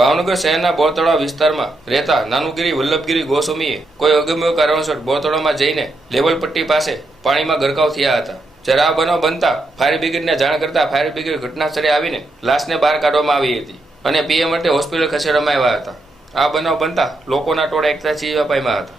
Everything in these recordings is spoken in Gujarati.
ભાવનગર શહેરના બોરતળાવ વિસ્તારમાં રહેતા નાનુગીરી વલ્લભગીરી ગોસ્વામીએ કોઈ અગમ્ય કારણોસર બોરતળાવમાં જઈને લેવલ પટ્ટી પાસે પાણીમાં ગરકાવ થયા હતા। જ્યારે આ બનાવ બનતા ફાયર બ્રિગેડને જાણ કરતા ફાયર બ્રિગેડ ઘટના સ્થળે આવીને લાશને બહાર કાઢવામાં આવી હતી અને પીએમ માટે હોસ્પિટલ ખસેડવામાં આવ્યા હતા। આ બનાવ બનતા લોકોના ટોળા એકઠા થવા પામ્યા હતા।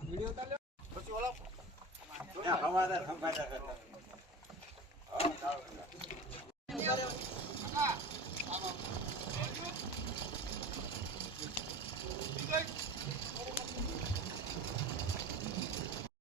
વિડિયો ઉતાર લો પછી ઓલા હવાદાર સંભાળતા કરતા